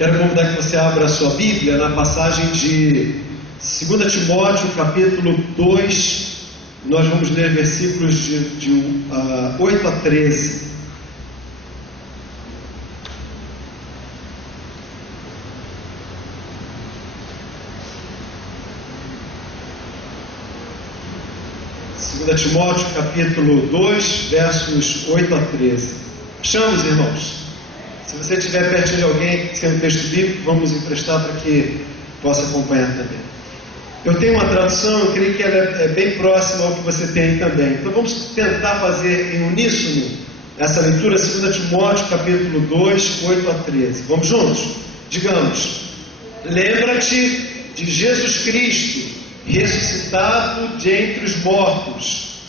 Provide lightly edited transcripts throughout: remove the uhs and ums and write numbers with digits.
Quero convidar que você abra a sua Bíblia na passagem de 2 Timóteo, capítulo 2. Nós vamos ler versículos de 8 a 13. Timóteo, capítulo 2, versos 8 a 13. Achamos, irmãos? Se você estiver perto de alguém que tem um texto bíblico, vamos emprestar para que possa acompanhar também. Eu tenho uma tradução, eu creio que ela é bem próxima ao que você tem também. Então vamos tentar fazer em uníssono essa leitura, 2 Timóteo, capítulo 2, 8 a 13. Vamos juntos? Digamos: lembra-te de Jesus Cristo, ressuscitado de entre os mortos,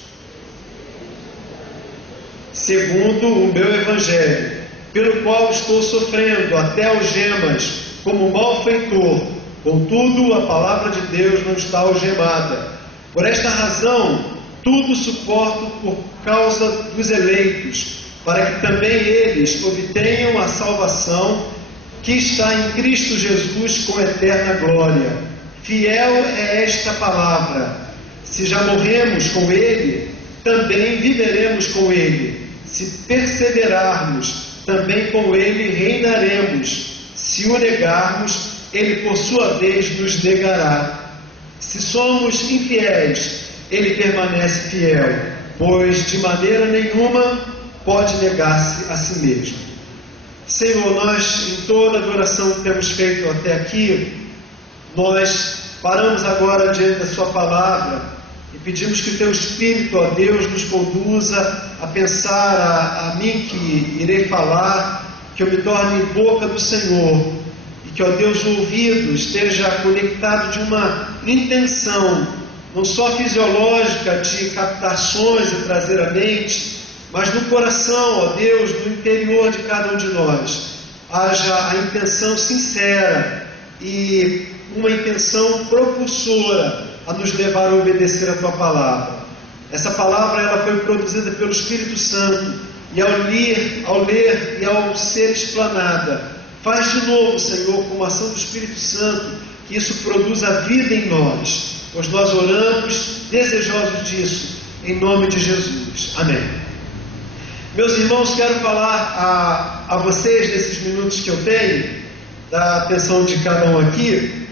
segundo o meu evangelho, pelo qual estou sofrendo até algemas como malfeitor. Contudo, a palavra de Deus não está algemada. Por esta razão, tudo suporto por causa dos eleitos, para que também eles obtenham a salvação que está em Cristo Jesus com eterna glória. Fiel é esta palavra: se já morremos com Ele, também viveremos com Ele. Se perseverarmos, também com Ele reinaremos. Se o negarmos, Ele por sua vez nos negará. Se somos infiéis, Ele permanece fiel, pois de maneira nenhuma pode negar-se a si mesmo. Senhor, nós em toda a adoração que temos feito até aqui, nós paramos agora diante da Sua palavra e pedimos que o Teu Espírito, ó Deus, nos conduza a pensar a mim que irei falar, que eu me torne boca do Senhor e que, ó Deus, o ouvido esteja conectado de uma intenção, não só fisiológica de captar sons e trazer à mente, mas no coração, ó Deus, no interior de cada um de nós, haja a intenção sincera e uma intenção propulsora a nos levar a obedecer a Tua palavra. Essa palavra ela foi produzida pelo Espírito Santo, e ao ler e ao ser explanada, faz de novo, Senhor, com a ação do Espírito Santo, que isso produza vida em nós, pois nós oramos desejosos disso, em nome de Jesus. Amém. Meus irmãos, quero falar a vocês, nesses minutos que eu tenho, da atenção de cada um aqui,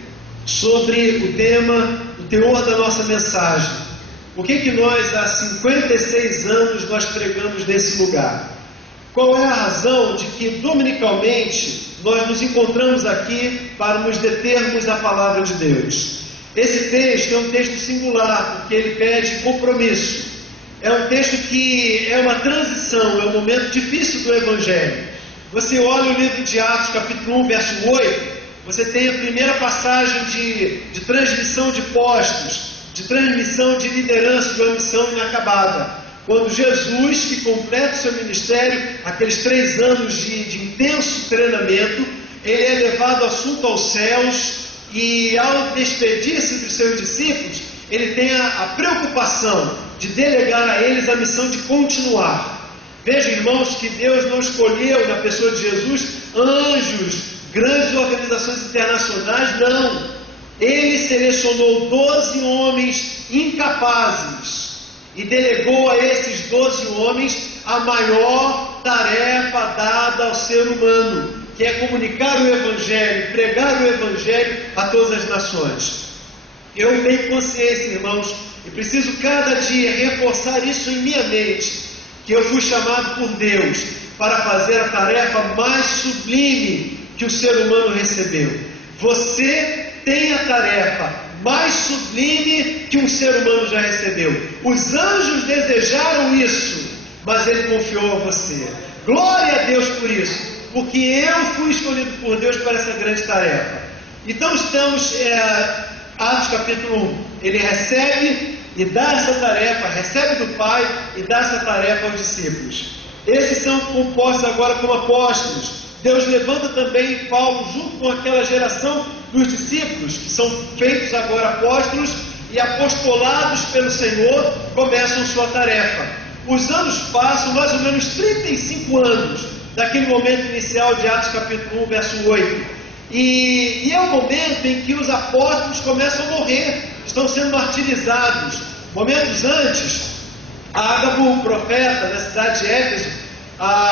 sobre o tema, o teor da nossa mensagem. Por que nós, há 56 anos, nós pregamos nesse lugar? Qual é a razão de que, dominicalmente, nós nos encontramos aqui para nos determos à palavra de Deus? Esse texto é um texto singular, porque ele pede compromisso. É um texto que é uma transição, é um momento difícil do Evangelho. Você olha o livro de Atos, capítulo 1, verso 8, você tem a primeira passagem de transmissão de postos, de transmissão de liderança de uma missão inacabada. Quando Jesus, que completa o seu ministério, aqueles 3 anos de intenso treinamento, ele é levado assunto aos céus, e ao despedir-se dos seus discípulos, ele tem a preocupação de delegar a eles a missão de continuar. Vejam, irmãos, que Deus não escolheu na pessoa de Jesus anjos, grandes organizações internacionais, não. Ele selecionou 12 homens incapazes e delegou a esses 12 homens a maior tarefa dada ao ser humano, que é comunicar o Evangelho, pregar o Evangelho a todas as nações. Eu tenho consciência, irmãos, e preciso cada dia reforçar isso em minha mente, que eu fui chamado por Deus para fazer a tarefa mais sublime que o ser humano recebeu. Você tem a tarefa mais sublime que um ser humano já recebeu. Os anjos desejaram isso, mas Ele confiou a você. Glória a Deus por isso, porque eu fui escolhido por Deus para essa grande tarefa. Então estamos, Atos capítulo 1, ele recebe e dá essa tarefa, recebe do Pai e dá essa tarefa aos discípulos. Esses são compostos agora como apóstolos. Deus levanta também Paulo junto com aquela geração dos discípulos, que são feitos agora apóstolos e apostolados pelo Senhor, começam sua tarefa. Os anos passam, mais ou menos 35 anos, daquele momento inicial de Atos capítulo 1, verso 8. E é o momento em que os apóstolos começam a morrer, estão sendo martirizados. Momentos antes, Ágabo, o profeta da cidade de Éfeso,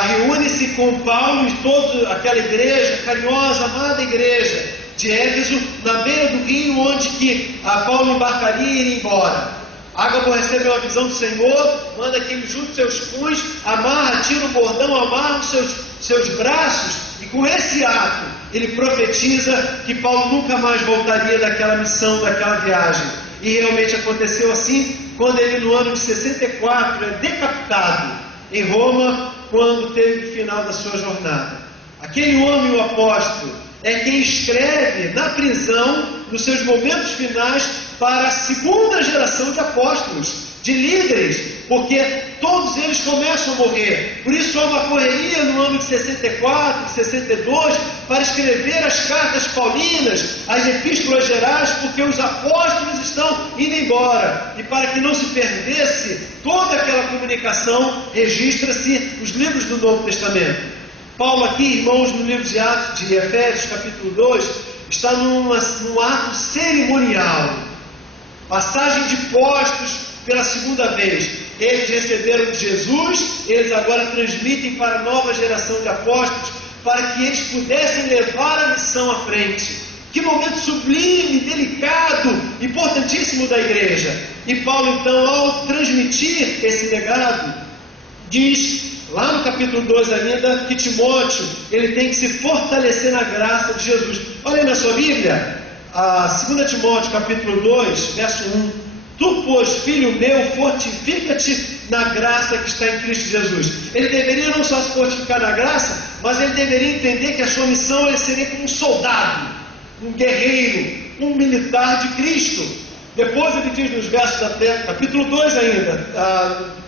reúne-se com Paulo e toda aquela igreja, carinhosa, amada igreja de Éfeso, na beira do rio, onde que Paulo embarcaria e iria embora. Ágabo recebe uma visão do Senhor, manda que ele junte seus punhos, amarra, tira o bordão, amarra os seus braços, e com esse ato ele profetiza que Paulo nunca mais voltaria daquela missão, daquela viagem. E realmente aconteceu assim, quando ele no ano de 64 é decapitado em Roma, quando teve o final da sua jornada. Aquele homem, o apóstolo, é quem escreve na prisão, nos seus momentos finais, para a segunda geração de apóstolos, de líderes, porque todos eles começam a morrer. Por isso há uma correria no ano de 64, de 62, para escrever as cartas paulinas, as epístolas gerais, porque os apóstolos estão indo embora. E para que não se perdesse toda aquela comunicação, registra-se os livros do Novo Testamento. Paulo aqui, irmãos, no livro de Atos de Efésios, capítulo 2, está num ato cerimonial. Passagem de postos pela segunda vez. Eles receberam de Jesus, eles agora transmitem para a nova geração de apóstolos, para que eles pudessem levar a missão à frente. Que momento sublime, delicado, importantíssimo da igreja. E Paulo então, ao transmitir esse legado, diz lá no capítulo 2 ainda, que Timóteo, ele tem que se fortalecer na graça de Jesus. Olha aí na sua Bíblia, a 2 Timóteo capítulo 2, verso 1. Tu, pois, filho meu, fortifica-te na graça que está em Cristo Jesus. Ele deveria não só se fortificar na graça, mas ele deveria entender que a sua missão ele seria como um soldado, um guerreiro, um militar de Cristo. Depois ele diz nos versos até capítulo 2 ainda,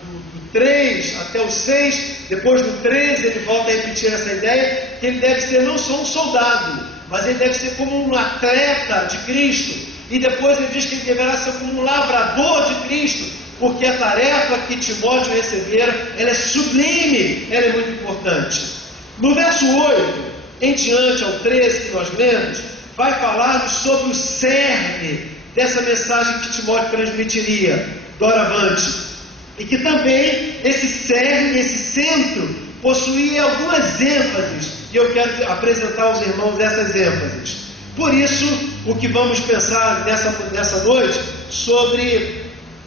do 3 até o 6, depois do 13 ele volta a repetir essa ideia, que ele deve ser não só um soldado, mas ele deve ser como um atleta de Cristo. E depois ele diz que ele deverá ser como um lavrador de Cristo, porque a tarefa que Timóteo recebera, ela é sublime, ela é muito importante. No verso 8, em diante ao 13 que nós lemos, vai falar sobre o cerne dessa mensagem que Timóteo transmitiria, doravante. E que também esse cerne, esse centro, possuía algumas ênfases, e eu quero apresentar aos irmãos essas ênfases. Por isso, o que vamos pensar nessa noite sobre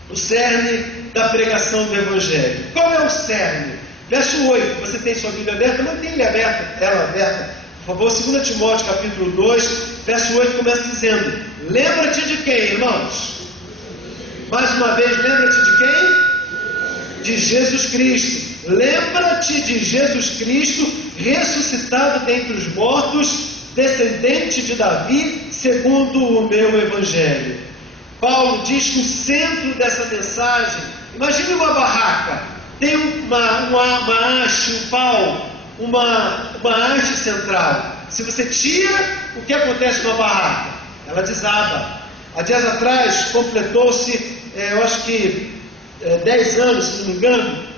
o cerne da pregação do Evangelho. Qual é o cerne? Verso 8, você tem sua Bíblia aberta? Mantenha ela aberta, por favor. 2 Timóteo capítulo 2, verso 8 começa dizendo: lembra-te de quem, irmãos? Mais uma vez, lembra-te de quem? De Jesus Cristo. Lembra-te de Jesus Cristo, ressuscitado dentre os mortos, descendente de Davi, segundo o meu Evangelho. Paulo diz que o centro dessa mensagem, imagine uma barraca, tem uma haste, um pau, uma haste central. Se você tira, o que acontece numa barraca? Ela desaba. Há dias atrás completou-se, eu acho que 10 anos, se não me engano,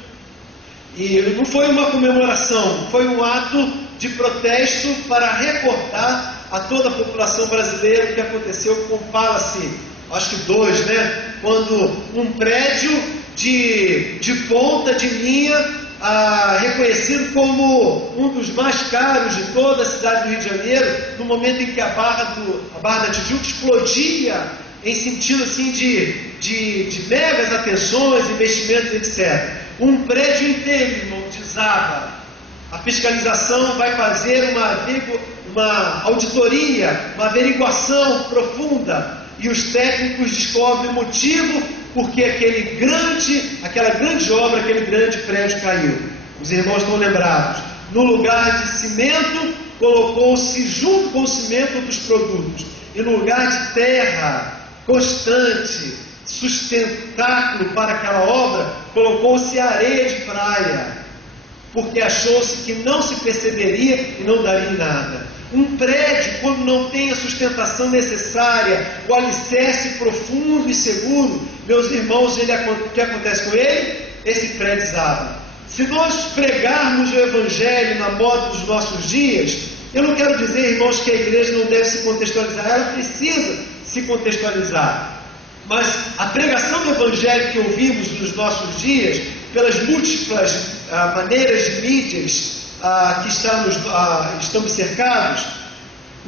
e não foi uma comemoração, foi um ato de protesto para recordar a toda a população brasileira o que aconteceu com o Palace, acho que 2, né? Quando um prédio de ponta de linha, reconhecido como um dos mais caros de toda a cidade do Rio de Janeiro, no momento em que a Barra da Tijuca explodia em sentido assim de megas atenções, investimentos, etc. Um prédio inteiro, irmão, desaba. A fiscalização vai fazer uma auditoria, uma averiguação profunda, e os técnicos descobrem o motivo porque aquela grande obra, aquele grande prédio caiu. Os irmãos estão lembrados. No lugar de cimento, colocou-se junto com o cimento dos produtos, e no lugar de terra constante, sustentáculo para aquela obra, colocou-se areia de praia, porque achou-se que não se perceberia e não daria em nada. Um prédio, quando não tem a sustentação necessária, o alicerce profundo e seguro, meus irmãos, o que acontece com ele? Esse prédio desaba. Se nós pregarmos o Evangelho na moda dos nossos dias, Eu não quero dizer, irmãos, que a igreja não deve se contextualizar, ela precisa se contextualizar. Mas a pregação do Evangelho que ouvimos nos nossos dias, pelas múltiplas maneiras de mídias que estamos cercados,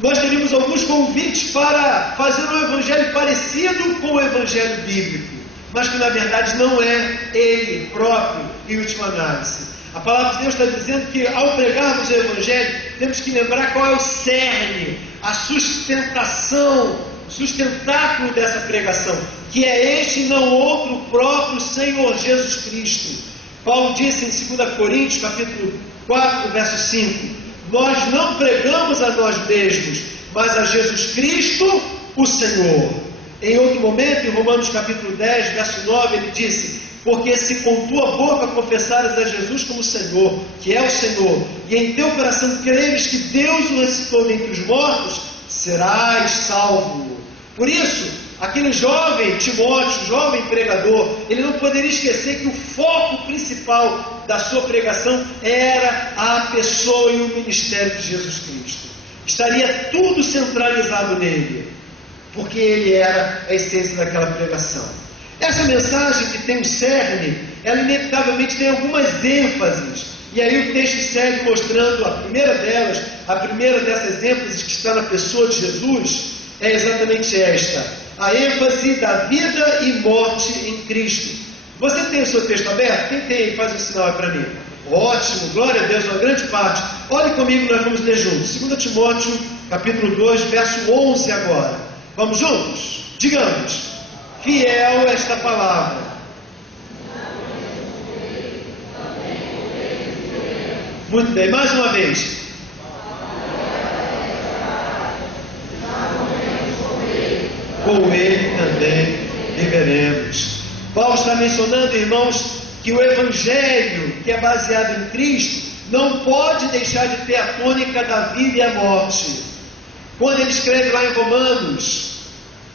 nós teríamos alguns convites para fazer um Evangelho parecido com o Evangelho bíblico, mas que na verdade não é ele próprio em última análise. A palavra de Deus está dizendo que ao pregarmos o Evangelho, temos que lembrar qual é o cerne, a sustentação, o sustentáculo dessa pregação, que é este e não outro, o próprio Senhor Jesus Cristo. Paulo disse em 2 Coríntios, capítulo 4, verso 5, nós não pregamos a nós mesmos, mas a Jesus Cristo, o Senhor. Em outro momento, em Romanos capítulo 10, verso 9, ele disse, porque se com tua boca confessares a Jesus como Senhor, que é o Senhor, e em teu coração creres que Deus o ressuscitou dentre os mortos, serás salvo. Por isso, aquele jovem Timóteo, jovem pregador, ele não poderia esquecer que o foco principal da sua pregação era a pessoa e o ministério de Jesus Cristo. Estaria tudo centralizado nele, porque ele era a essência daquela pregação. Essa mensagem que tem um cerne, ela inevitavelmente tem algumas ênfases, e aí o texto segue mostrando a primeira delas, a primeira dessas ênfases que está na pessoa de Jesus, é exatamente esta, a ênfase da vida e morte em Cristo. Você tem o seu texto aberto? Quem tem, faz um sinal aí para mim. Ótimo, glória a Deus, uma grande parte. Olhe comigo, nós vamos ler juntos. 2 Timóteo, capítulo 2, verso 11 agora. Vamos juntos? Digamos, fiel esta palavra. Muito bem, mais uma vez. Com ele também viveremos. Paulo está mencionando, irmãos, que o Evangelho, que é baseado em Cristo, não pode deixar de ter a tônica da vida e a morte. Quando ele escreve lá em Romanos,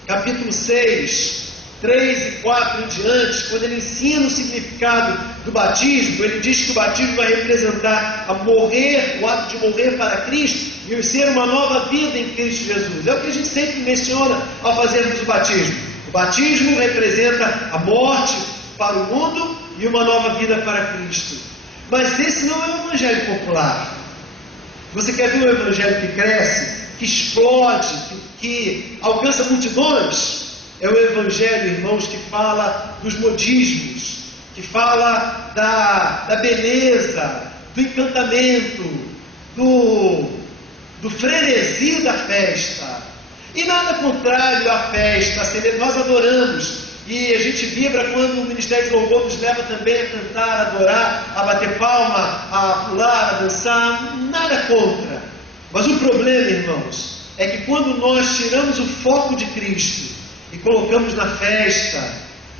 capítulo 6, 3 e 4 em diante, quando ele ensina o significado do batismo, ele diz que o batismo vai representar a morrer, o ato de morrer para Cristo, e ser uma nova vida em Cristo Jesus. É o que a gente sempre menciona ao fazermos o batismo. O batismo representa a morte para o mundo e uma nova vida para Cristo. Mas esse não é um evangelho popular. Você quer ver um evangelho que cresce, que explode, que alcança multidões? É o evangelho, irmãos, que fala dos modismos, que fala da beleza, do encantamento, do frenesi da festa. E nada contrário à festa, nós adoramos. E a gente vibra quando o Ministério de Louvor nos leva também a cantar, a adorar, a bater palma, a pular, a dançar. Nada contra. Mas o problema, irmãos, é que quando nós tiramos o foco de Cristo e colocamos na festa,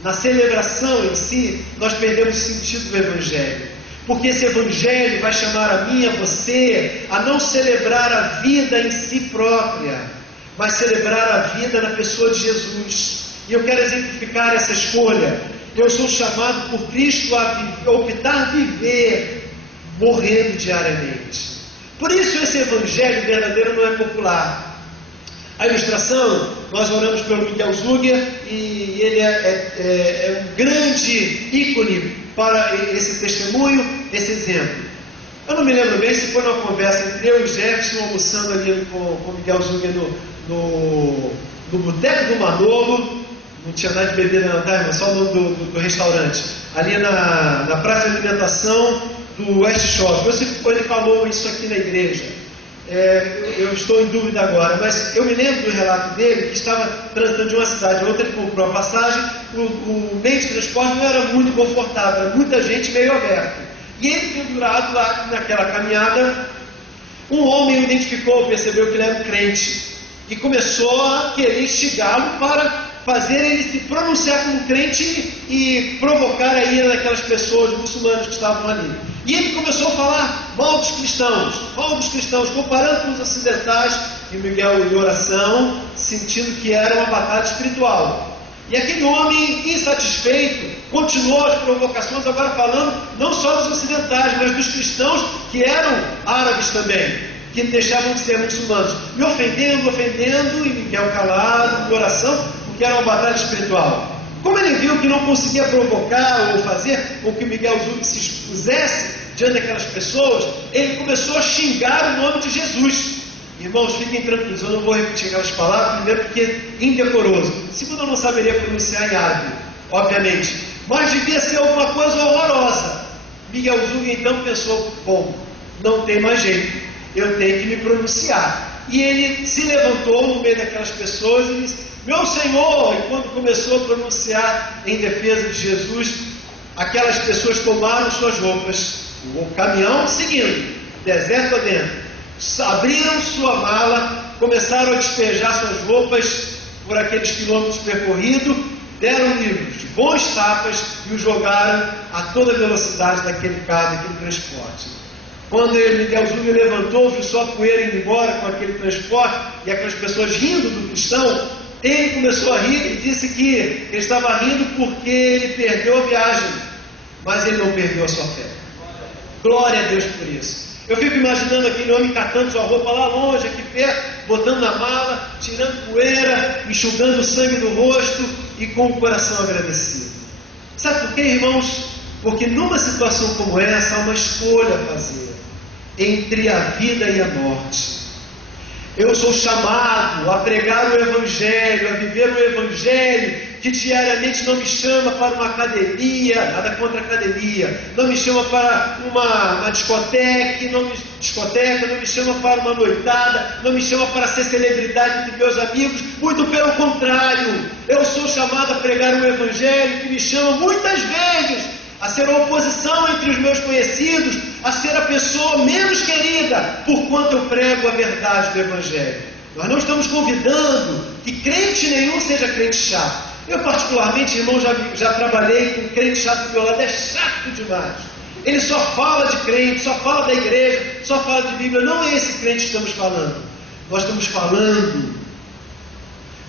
na celebração em si, nós perdemos o sentido do Evangelho. Porque esse Evangelho vai chamar a mim e a você a não celebrar a vida em si própria, mas celebrar a vida na pessoa de Jesus. E eu quero exemplificar essa escolha. Eu sou chamado por Cristo a optar viver, morrendo diariamente. Por isso esse Evangelho verdadeiro não é popular. A ilustração, nós oramos pelo Miguel Zuger, e ele é um grande ícone para esse testemunho, esse exemplo. Eu não me lembro bem se foi numa conversa entre eu e Jefferson, almoçando ali com o Miguel Zuger no Boteco do Manolo. Não tinha nada de bebida na tarde, mas só o nome do restaurante. Ali na praça de alimentação do West Shop. Ele falou isso aqui na igreja. Eu estou em dúvida agora, mas eu me lembro do relato dele, que estava transitando de uma cidade a outra, ele comprou a passagem, o meio de transporte não era muito confortável, era muita gente meio aberta. E ele, pendurado lá naquela caminhada, um homem o identificou, percebeu que ele era um crente, e começou a querer instigá-lo para fazer ele se pronunciar como crente e provocar a ira daquelas pessoas muçulmanas que estavam ali. E ele começou a falar mal dos cristãos, comparando com os ocidentais, e Miguel em oração, sentindo que era uma batalha espiritual. E aquele homem insatisfeito continuou as provocações, agora falando não só dos ocidentais, mas dos cristãos que eram árabes também. que deixavam de ser muçulmanos, me ofendendo, e Miguel calado, no coração, porque era uma batalha espiritual. Como ele viu que não conseguia provocar ou fazer com que Miguel Zug se expusesse diante daquelas pessoas, ele começou a xingar o nome de Jesus. Irmãos, fiquem tranquilos, eu não vou repetir aquelas palavras, primeiro porque é indecoroso, segundo eu não saberia pronunciar em árabe, obviamente, mas devia ser alguma coisa horrorosa. Miguel Zug então pensou, bom, não tem mais jeito, eu tenho que me pronunciar. E ele se levantou no meio daquelas pessoas e disse, meu Senhor, e quando começou a pronunciar em defesa de Jesus, aquelas pessoas tomaram suas roupas, o caminhão seguindo, deserto adentro, abriram sua mala, começaram a despejar suas roupas por aqueles quilômetros percorridos, deram livros de bons tapas e o jogaram a toda velocidade daquele carro, daquele transporte. Quando Miguel Zug levantou, viu só a poeira indo embora com aquele transporte e aquelas pessoas rindo do cristão, ele começou a rir e disse que ele estava rindo porque ele perdeu a viagem, mas ele não perdeu a sua fé. Glória a Deus por isso. Eu fico imaginando aquele homem catando sua roupa lá longe, aqui perto, botando na mala, tirando poeira, enxugando o sangue do rosto e com o coração agradecido. Sabe por quê, irmãos? Porque numa situação como essa há uma escolha a fazer entre a vida e a morte. Eu sou chamado a pregar o Evangelho, a viver o Evangelho, que diariamente não me chama para uma academia, nada contra a academia, não me chama para uma discoteca, não me chama para uma noitada, não me chama para ser celebridade entre meus amigos, muito pelo contrário, eu sou chamado a pregar o Evangelho, que me chama muitas vezes a ser a oposição entre os meus conhecidos, a ser a pessoa menos querida, por quanto eu prego a verdade do Evangelho. Nós não estamos convidando que crente nenhum seja crente chato. Eu particularmente, irmão, já trabalhei com crente chato do meu lado, é chato demais. Ele só fala de crente, só fala da igreja, só fala de Bíblia. Não é esse crente que estamos falando. Nós estamos falando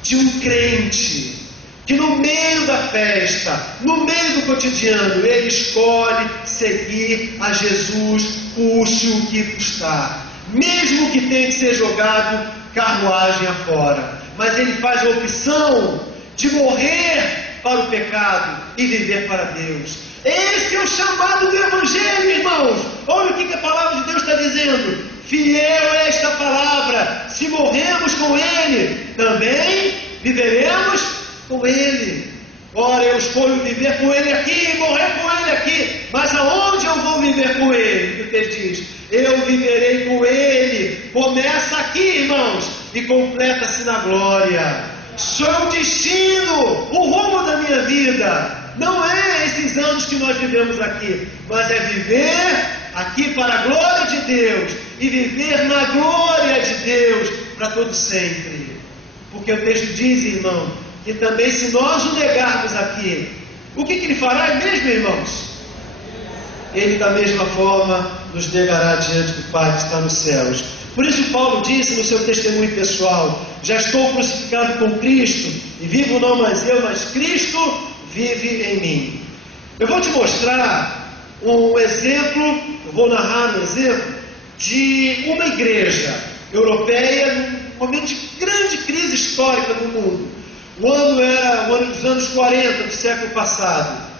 de um crente que no meio da festa, no meio do cotidiano, ele escolhe seguir a Jesus, custe o que custar, mesmo que tenha que ser jogado carruagem afora, mas ele faz a opção de morrer para o pecado e viver para Deus. Esse é o chamado do Evangelho, irmãos. Olha o que a palavra de Deus está dizendo. Fiel é esta palavra, se morremos com Ele, também viveremos com Ele. Ora, eu escolho viver com Ele aqui e morrer com Ele aqui, mas aonde eu vou viver com Ele? O texto diz, eu viverei com Ele, começa aqui, irmãos, e completa-se na glória. Sou o destino, o rumo da minha vida, não é esses anos que nós vivemos aqui, mas é viver aqui para a glória de Deus, e viver na glória de Deus para todo sempre, porque o texto diz, irmão, e também se nós o negarmos aqui, o que Ele fará mesmo, irmãos? Ele da mesma forma nos negará diante do Pai que está nos céus. Por isso Paulo disse no seu testemunho pessoal, já estou crucificado com Cristo, e vivo não mais eu, mas Cristo vive em mim. Eu vou te mostrar um exemplo, eu vou narrar um exemplo de uma igreja europeia num momento de grande crise histórica no mundo. O ano era o ano dos anos 40 do século passado.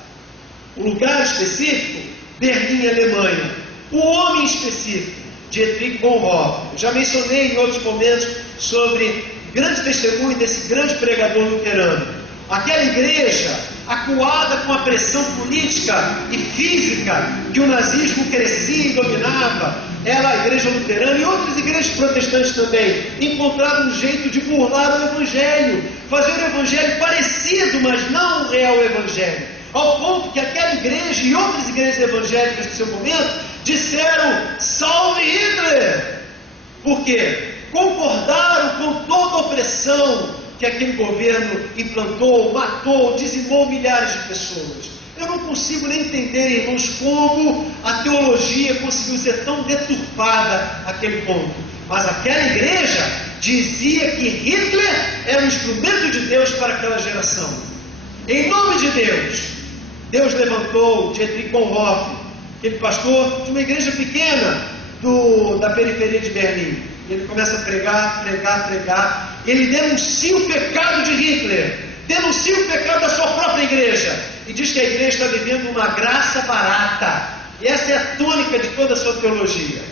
O lugar específico, Berlim, Alemanha. O homem específico, Dietrich Bonhoeffer. Eu já mencionei em outros momentos sobre o grande testemunho desse grande pregador luterano. Aquela igreja, acuada com a pressão política e física que o nazismo crescia e dominava, ela, a igreja luterana e outras igrejas protestantes também, encontraram um jeito de burlar o Evangelho, fazer o Evangelho parecido, mas não o real Evangelho, ao ponto que aquela igreja e outras igrejas evangélicas do seu momento disseram, salve Hitler! Por quê? Concordaram com toda a opressão que aquele governo implantou, matou, dizimou milhares de pessoas. Eu não consigo nem entender, irmãos, como a teologia conseguiu ser tão deturpada àquele ponto. Mas aquela igreja dizia que Hitler era um instrumento de Deus para aquela geração. Em nome de Deus, Deus levantou Dietrich Bonhoeffer, aquele pastor de uma igreja pequena, da periferia de Berlim. Ele começa a pregar. Ele denuncia o pecado de Hitler, denuncia o pecado da sua própria igreja, e diz que a igreja está vivendo uma graça barata. E essa é a tônica de toda a sua teologia.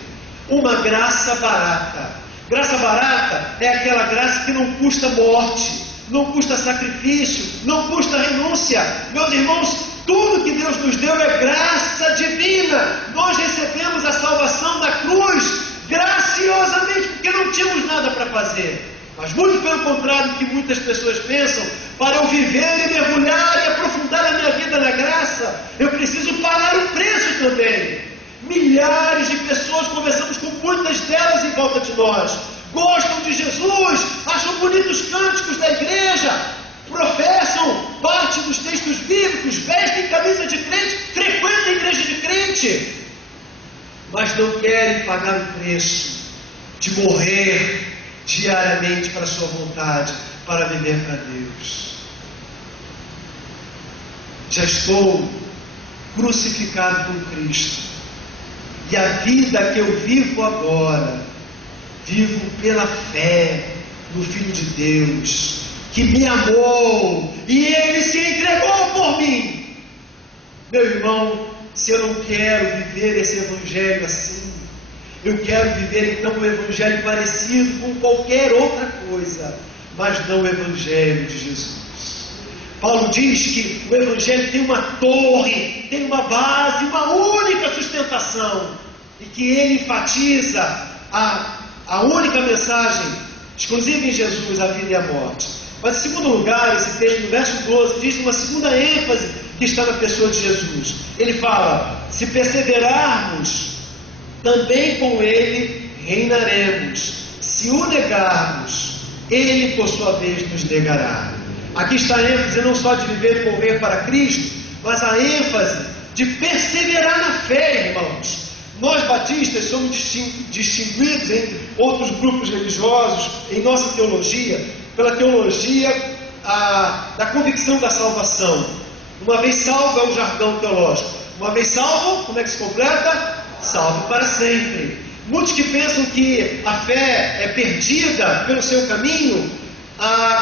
Uma graça barata. Graça barata é aquela graça que não custa morte, não custa sacrifício, não custa renúncia. Meus irmãos, tudo que Deus nos deu é graça divina. Nós recebemos a salvação da cruz graciosamente, porque não tínhamos nada para fazer. Mas muito pelo contrário do que muitas pessoas pensam, para eu viver e mergulhar e aprofundar a minha vida na graça, eu preciso pagar o preço também. Milhares de pessoas, conversamos com muitas delas em volta de nós, gostam de Jesus, acham bonitos cânticos da igreja, professam parte dos textos bíblicos, vestem camisa de crente, frequentam a igreja de crente, mas não querem pagar o preço de morrer diariamente para a sua vontade, para viver para Deus. Já estou crucificado com Cristo, e a vida que eu vivo agora, vivo pela fé no Filho de Deus, que me amou, e Ele se entregou por mim. Meu irmão, se eu não quero viver esse evangelho assim, eu quero viver então um evangelho parecido com qualquer outra coisa, mas não o evangelho de Jesus. Paulo diz que o evangelho tem uma torre, tem uma base, uma única sustentação, e que ele enfatiza a única mensagem exclusiva em Jesus, a vida e a morte. Mas em segundo lugar, esse texto no verso 12 diz uma segunda ênfase que está na pessoa de Jesus. Ele fala: se perseverarmos, também com Ele reinaremos. Se o negarmos, Ele por sua vez nos negará. Aqui está a ênfase não só de viver e morrer para Cristo, mas a ênfase de perseverar na fé, irmãos. Nós batistas somos distinguidos entre outros grupos religiosos em nossa teologia, pela teologia da convicção da salvação. Uma vez salvo é um jargão teológico. Uma vez salvo, como é que se completa? Salvo para sempre. Muitos que pensam que a fé é perdida pelo seu caminho,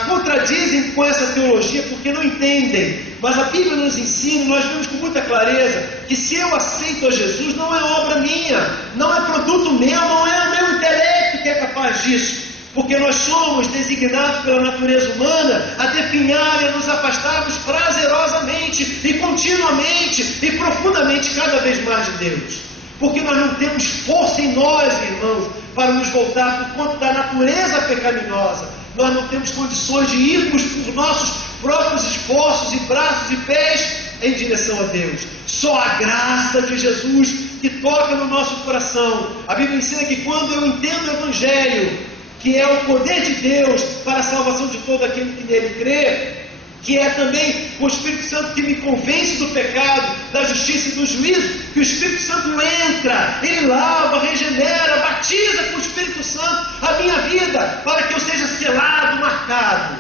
contradizem com essa teologia porque não entendem. Mas a Bíblia nos ensina, nós vemos com muita clareza, que se eu aceito a Jesus, não é obra minha, não é produto meu, não é o meu intelecto que é capaz disso, porque nós somos designados pela natureza humana a definhar e a nos afastarmos prazerosamente e continuamente e profundamente cada vez mais de Deus, porque nós não temos força em nós, irmãos, para nos voltar por conta da natureza pecaminosa. Nós não temos condições de irmos por nossos próprios esforços e braços e pés em direção a Deus. Só a graça de Jesus que toca no nosso coração. A Bíblia ensina que quando eu entendo o Evangelho, que é o poder de Deus para a salvação de todo aquele que nele crê, que é também o Espírito Santo que me convence do pecado, da justiça e do juízo, que o Espírito Santo entra, ele lava, regenera, batiza com o Espírito Santo a minha vida, para que eu seja selado, marcado.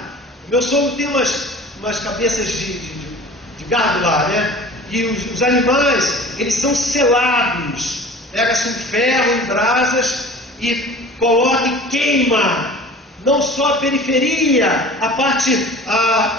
Meu sogro tem umas cabeças de gado lá, né? E os animais, eles são selados. Pega-se um ferro em brasas e coloca e queima não só a periferia, a parte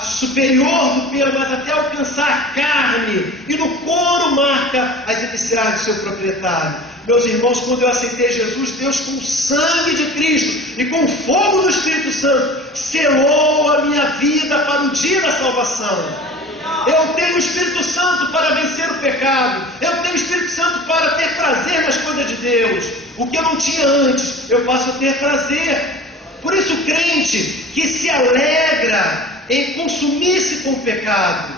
superior do pelo, mas até alcançar a carne, e no couro marca as iniciais do seu proprietário. Meus irmãos, quando eu aceitei Jesus, Deus com o sangue de Cristo e com o fogo do Espírito Santo selou a minha vida para o dia da salvação. Eu tenho o Espírito Santo para vencer o pecado, eu tenho o Espírito Santo para ter prazer nas coisas de Deus. O que eu não tinha antes, eu passo a ter prazer. Por isso o crente que se alegra em consumir-se com o pecado,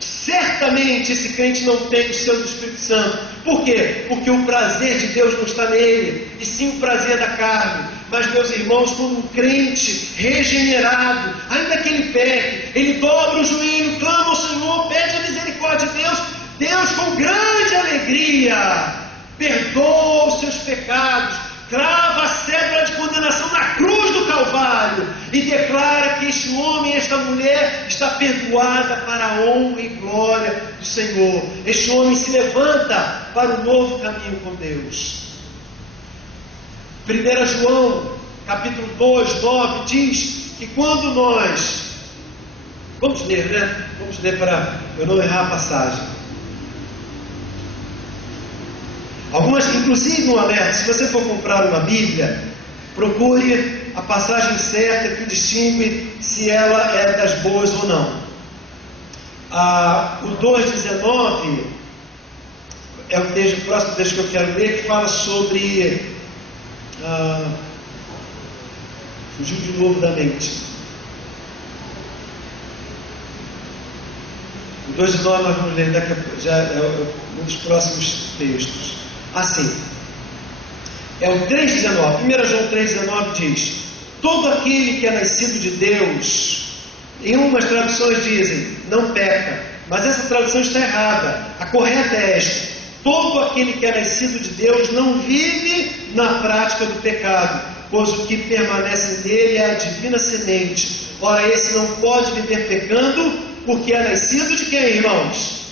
certamente esse crente não tem o selo do Espírito Santo. Por quê? Porque o prazer de Deus não está nele, e sim o prazer da carne. Mas, meus irmãos, quando um crente regenerado, ainda que ele peque, ele dobra o joelho, clama ao Senhor, pede a misericórdia de Deus, Deus com grande alegria perdoa os seus pecados, crava a cédula de condenação na cruz do Calvário e declara que este homem e esta mulher está perdoada para a honra e glória do Senhor. Este homem se levanta para um novo caminho com Deus. 1 João, capítulo 2, 9, diz que quando nós... Vamos ler, né? Vamos ler para eu não errar a passagem. Inclusive um alerta, se você for comprar uma Bíblia, procure a passagem certa que distingue se ela é das boas ou não. O 2,19 é o próximo texto que eu quero ler, que fala sobre... fugiu de novo da mente. O 2,19 nós vamos ler daqui a pouco, já é um dos próximos textos. Assim, é o 3,19. 1 João 3,19 diz: todo aquele que é nascido de Deus, em umas traduções dizem, não peca, mas essa tradução está errada. A correta é esta: todo aquele que é nascido de Deus não vive na prática do pecado, pois o que permanece nele é a divina semente. Ora, esse não pode viver pecando, porque é nascido de quem, irmãos?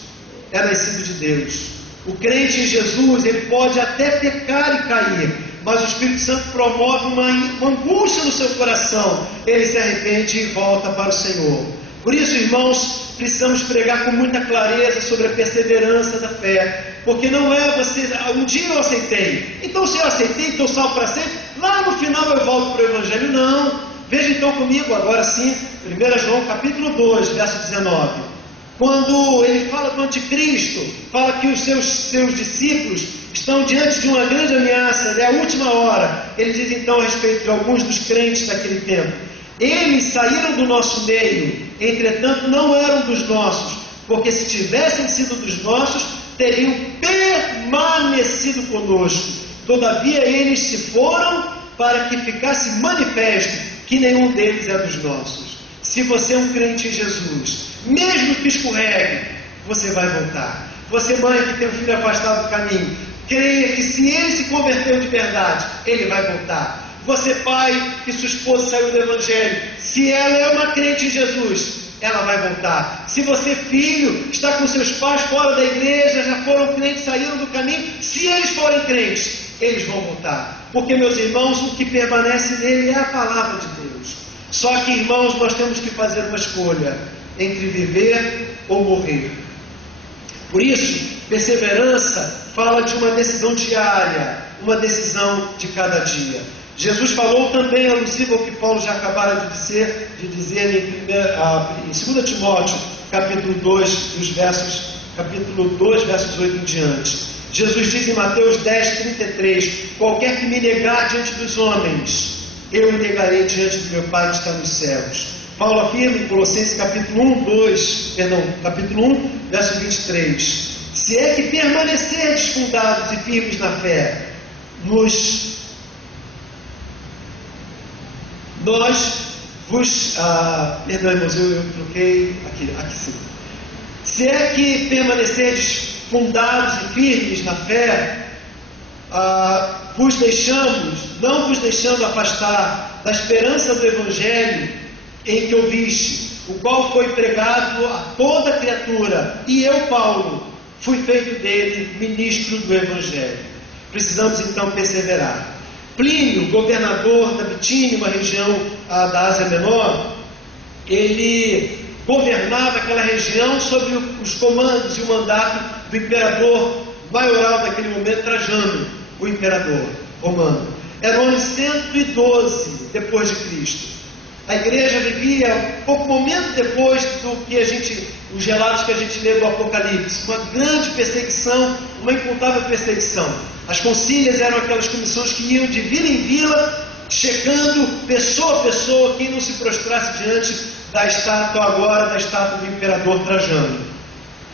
É nascido de Deus. O crente em Jesus, ele pode até pecar e cair, mas o Espírito Santo promove uma angústia no seu coração. Ele se arrepende e volta para o Senhor. Por isso, irmãos, precisamos pregar com muita clareza sobre a perseverança da fé, porque não é você, um dia eu aceitei, então se eu aceitei, estou salvo para sempre, lá no final eu volto para o Evangelho. Não. Veja então comigo agora sim, 1 João capítulo 2, verso 19. Quando ele fala do anticristo, fala que os seus discípulos estão diante de uma grande ameaça, é a última hora. Ele diz então a respeito de alguns dos crentes daquele tempo: eles saíram do nosso meio, entretanto não eram dos nossos, porque se tivessem sido dos nossos, teriam permanecido conosco. Todavia eles se foram para que ficasse manifesto que nenhum deles é dos nossos. Se você é um crente em Jesus, mesmo que escorregue, você vai voltar. Você, mãe que tem um filho afastado do caminho, creia que se ele se converteu de verdade, ele vai voltar. Você, pai, que sua esposa saiu do Evangelho, se ela é uma crente em Jesus, ela vai voltar. Se você, filho, está com seus pais fora da igreja, já foram crentes, saíram do caminho, se eles forem crentes, eles vão voltar. Porque, meus irmãos, o que permanece nele é a palavra de Deus. Só que, irmãos, nós temos que fazer uma escolha entre viver ou morrer. Por isso, perseverança fala de uma decisão diária, uma decisão de cada dia. Jesus falou também, alusivo ao que Paulo já acabara de dizer em 2 Timóteo, capítulo 2, capítulo 2, versos 8 em diante. Jesus diz em Mateus 10, 33, qualquer que me negar diante dos homens, eu o negarei diante do meu Pai que está nos céus. Paulo afirma em Colossenses capítulo 1, verso 23, se é que permanecerdes fundados e firmes na fé, nós vos, perdão, irmãos, eu troquei aqui sim. Se é que permanecerdes fundados e firmes na fé, não vos deixando afastar da esperança do Evangelho em que ouviste, o qual foi pregado a toda criatura, e eu, Paulo, fui feito dele ministro do Evangelho. Precisamos então perseverar. Plínio, governador da Bitínia, uma região da Ásia Menor, ele governava aquela região sob os comandos e o mandato do imperador maioral daquele momento, Trajano, o imperador romano. Era o ano 112 depois de Cristo. A igreja vivia pouco momento depois do que os relatos que a gente lê do Apocalipse, uma grande perseguição, uma incontável perseguição. As concílias eram aquelas comissões que iam de vila em vila, checando pessoa a pessoa quem não se prostrasse diante da estátua do imperador Trajano.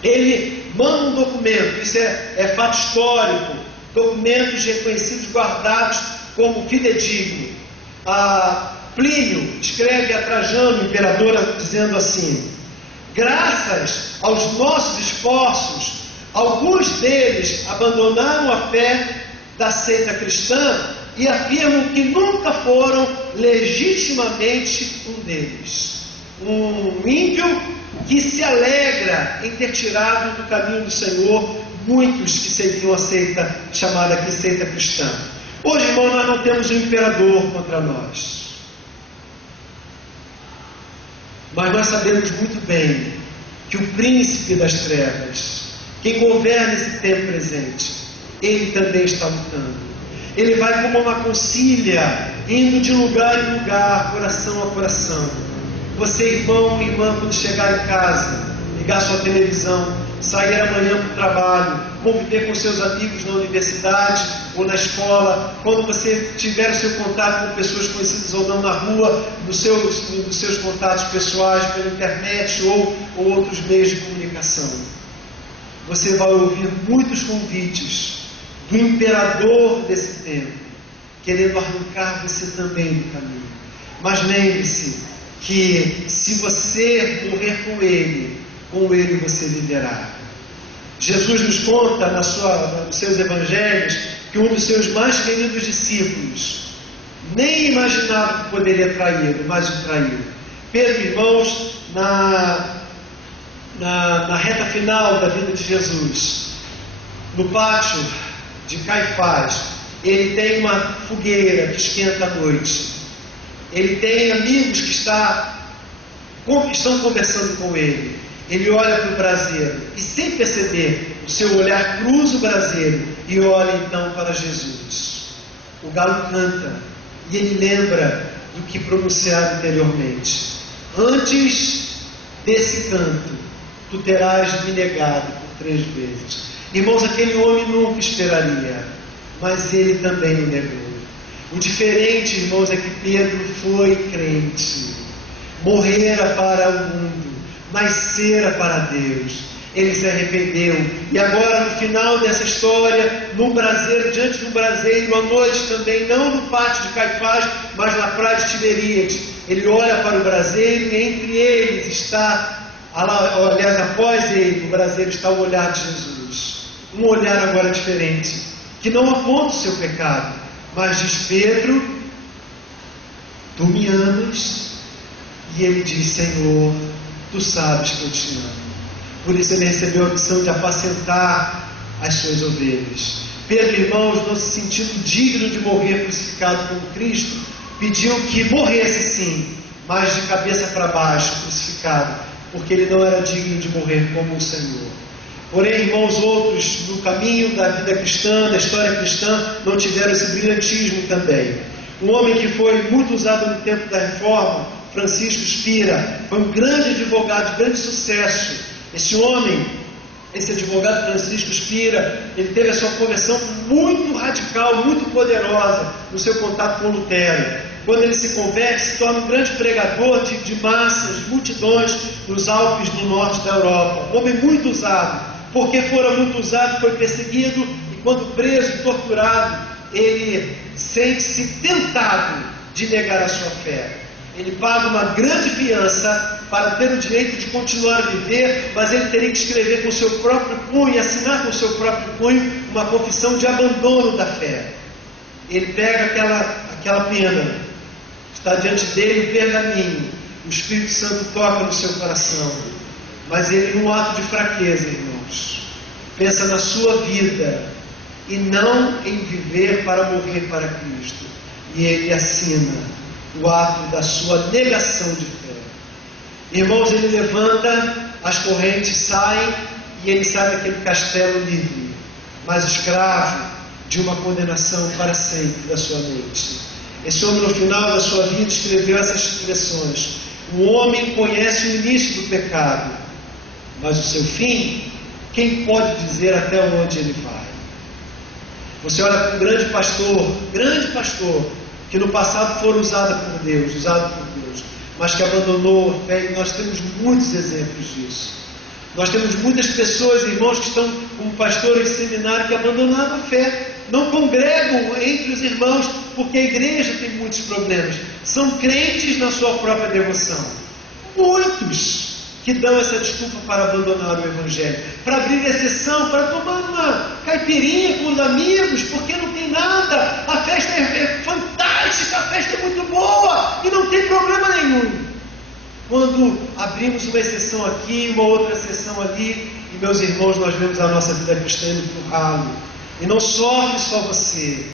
Ele manda um documento, isso é fato histórico, documentos reconhecidos, guardados como fidedigno. Plínio escreve a Trajano, imperador, dizendo assim: graças aos nossos esforços, alguns deles abandonaram a fé da seita cristã e afirmam que nunca foram legitimamente um deles. Um ímpio que se alegra em ter tirado do caminho do Senhor muitos que seguiam a seita chamada aqui seita cristã. Hoje, irmão, nós não temos um imperador contra nós, mas nós sabemos muito bem que o príncipe das trevas, quem governa esse tempo presente, ele também está lutando. Ele vai como uma concília, indo de lugar em lugar, coração a coração. Você, irmão e irmã, quando chegar em casa, ligar sua televisão, sair amanhã para o trabalho, conviver com seus amigos na universidade ou na escola, quando você tiver o seu contato com pessoas conhecidas ou não na rua, nos seus contatos pessoais, pela internet ou outros meios de comunicação, você vai ouvir muitos convites do imperador desse tempo, querendo arrancar você também do caminho. Mas lembre-se que se você morrer com ele você viverá. Jesus nos conta nos seus evangelhos que um dos seus mais queridos discípulos nem imaginava que poderia traí-lo, mas o traiu. Pedro, irmãos, na reta final da vida de Jesus, no pátio de Caifás, ele tem uma fogueira que esquenta à noite. Ele tem amigos que estão conversando com ele. Ele olha para o braseiro e, sem perceber, o seu olhar cruza o braseiro e olha então para Jesus. O galo canta e ele lembra do que pronunciado anteriormente: antes desse canto, tu terás me negado por 3 vezes. Irmãos, aquele homem nunca esperaria, mas ele também o negou. O diferente, irmãos, é que Pedro foi crente, morrera para o mundo, nascera para Deus. Ele se arrependeu, e agora no final dessa história, num braseiro, diante de um braseiro, à noite também, não no pátio de Caifás, mas na praia de Tiberíades, ele olha para o braseiro e entre eles está, aliás, após ele, o braseiro, está o olhar de Jesus. Um olhar agora diferente, que não aponta o seu pecado, mas diz: Pedro, tu me amas? E ele diz: Senhor, tu sabes que eu te amo. Por isso ele recebeu a missão de apacentar as suas ovelhas. Pedro, irmãos, não se sentindo digno de morrer crucificado como Cristo, pediu que morresse sim, mas de cabeça para baixo, crucificado, porque ele não era digno de morrer como o Senhor. Porém, irmãos, outros no caminho da vida cristã, da história cristã, não tiveram esse brilhantismo também. Um homem que foi muito usado no tempo da Reforma, Francisco Spira, foi um grande advogado de grande sucesso. Esse homem, esse advogado Francisco Spira, ele teve a sua conversão muito radical, muito poderosa no seu contato com Lutero. Quando ele se converte, se torna um grande pregador de massas, de multidões nos Alpes do norte da Europa. Um homem muito usado. Porque fora muito usado, foi perseguido, e quando preso, torturado, ele sente-se tentado de negar a sua fé. Ele paga uma grande fiança para ter o direito de continuar a viver, mas ele teria que escrever com o seu próprio punho, assinar com o seu próprio punho, uma confissão de abandono da fé. Ele pega aquela pena, está diante dele o pergaminho, o Espírito Santo toca no seu coração, mas ele, num ato de fraqueza, irmãos, pensa na sua vida e não em viver para morrer para Cristo, e ele assina o ato da sua negação de fé. Irmãos, ele levanta, as correntes saem e ele sai daquele castelo livre, mas escravo de uma condenação para sempre da sua mente. Esse homem, no final da sua vida, escreveu essas expressões: o homem conhece o início do pecado, mas o seu fim, quem pode dizer até onde ele vai? Você olha para um grande pastor, que no passado foi usado por Deus, mas que abandonou a fé, e nós temos muitos exemplos disso. Nós temos muitas pessoas, irmãos, que estão como pastores de seminário, que abandonaram a fé, não congregam entre os irmãos, porque a igreja tem muitos problemas. São crentes na sua própria devoção. Muitos que dão essa desculpa para abandonar o Evangelho, para abrir exceção, para tomar uma caipirinha com os amigos, porque não tem nada, a festa é fantástica, a festa é muito boa e não tem problema nenhum. Quando abrimos uma exceção aqui, uma outra exceção ali, e meus irmãos, nós vemos a nossa vida cristã indo para o ralo, e não sofre só você.